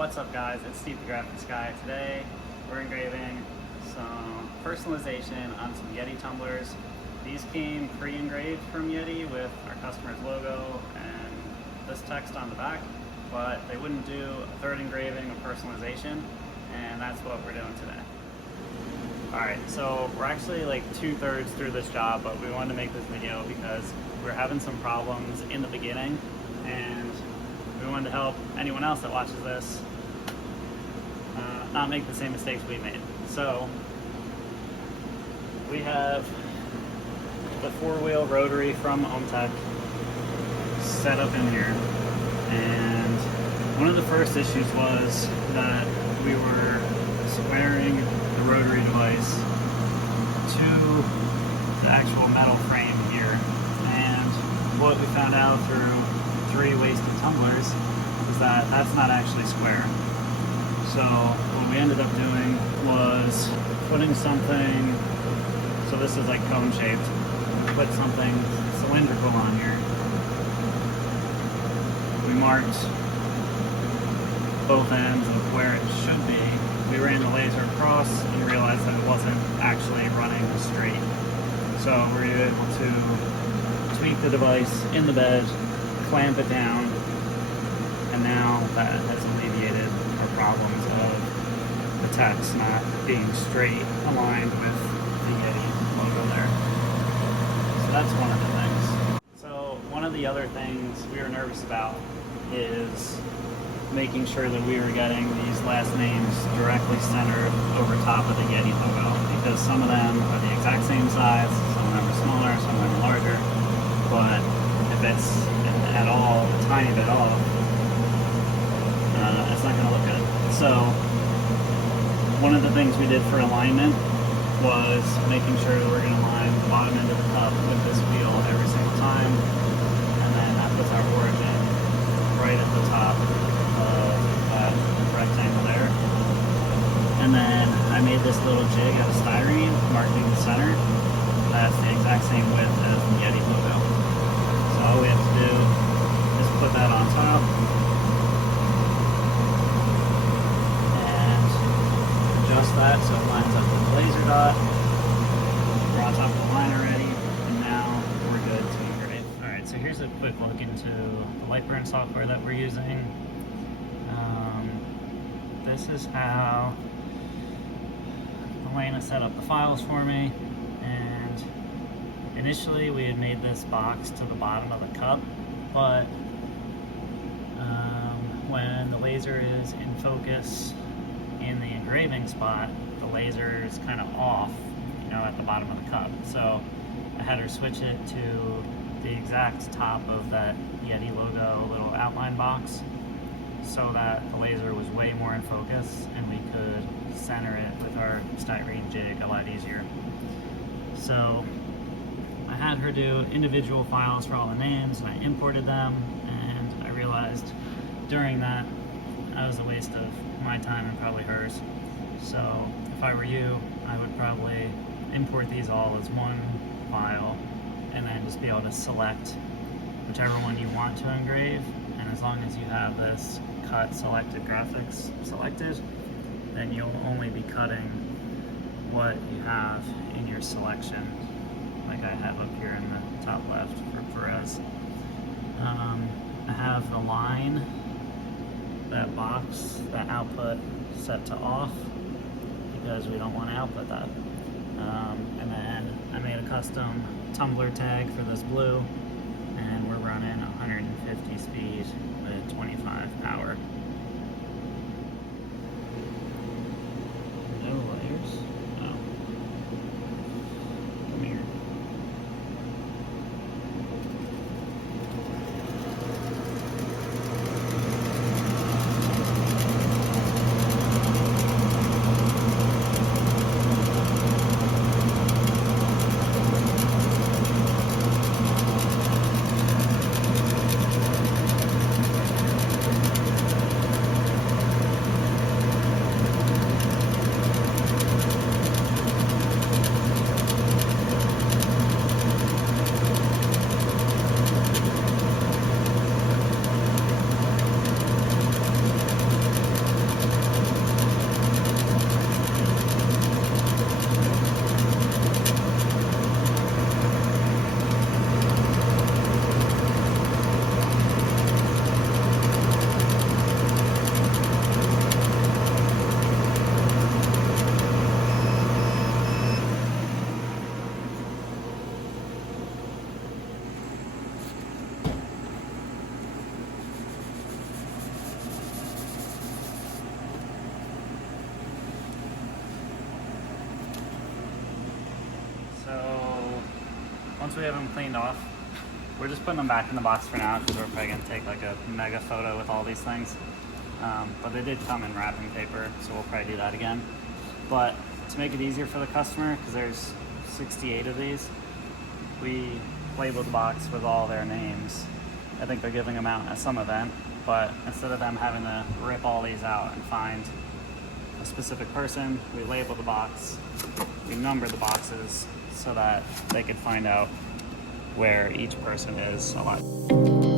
What's up guys, it's Steve the Graphics Guy. Today we're engraving some personalization on some Yeti tumblers. These came pre-engraved from Yeti with our customer's logo and this text on the back, but they wouldn't do a third engraving of personalization, and that's what we're doing today. Alright, so we're actually like 2/3 through this job, but we wanted to make this video because we're having some problems in the beginning, and we wanted to help anyone else that watches this not make the same mistakes we made. So we have the 4-wheel Rotary from OMTECH set up in here, and one of the first issues was that we were squaring the rotary device to the actual metal frame here, and what we found out through 3 wasted tumblers is that that's not actually square. So what we ended up doing was putting something, so this is like cone shaped, put something cylindrical on here. We marked both ends of where it should be. We ran the laser across and realized that it wasn't actually running straight. So we were able to tweak the device in the bed, clamp it down, and now that has alleviated our problems of the text not being straight aligned with the Yeti logo there. So that's one of the things. So one of the other things we were nervous about is making sure that we were getting these last names directly centered over top of the Yeti logo, because some of them are the exact same size, some of them are smaller, some of them are larger, but if it's at all, a tiny bit off, it's not going to look good. So one of the things we did for alignment was making sure that we're going to line the bottom end of the cup with this wheel every single time, and then that puts our origin right at the top of that rectangle there. And then I made this little jig out of styrene marking the center. That's the exact same width as the Yeti logo. So all we have to do is put that on top and adjust that so it lines up with the laser dot. We're on top of the line already, and now we're good to engrave. Alright, so here's a quick look into the Lightburn software that we're using. This is how Elena set up the files for me, and initially we had made this box to the bottom of the cup, but when the laser is in focus in the engraving spot, the laser is kind of off, you know, at the bottom of the cup. So I had her switch it to the exact top of that Yeti logo little outline box, so that the laser was way more in focus and we could center it with our styrene jig a lot easier. So I had her do individual files for all the names, and I imported them, and I realized during that that was a waste of my time and probably hers. So if I were you, I would probably import these all as one file and then just be able to select whichever one you want to engrave, and as long as you have this cut selected graphics selected, then you'll only be cutting what you have in your selection, like I have up here in the top left for Perez. I have the line, that box, that output set to off because we don't want to output that. And then I made a custom tumbler tag for this blue, and we're running 150 speed with 25 power. No layers? No. Come here. once we have them cleaned off, we're just putting them back in the box for now because we're probably gonna take like a mega photo with all these things. But they did come in wrapping paper, so we'll probably do that again. But to make it easier for the customer, because there's 68 of these, we labeled the box with all their names. I think they're giving them out at some event, but instead of them having to rip all these out and find a specific person, we label the box, we number the boxes so that they could find out where each person is a lot.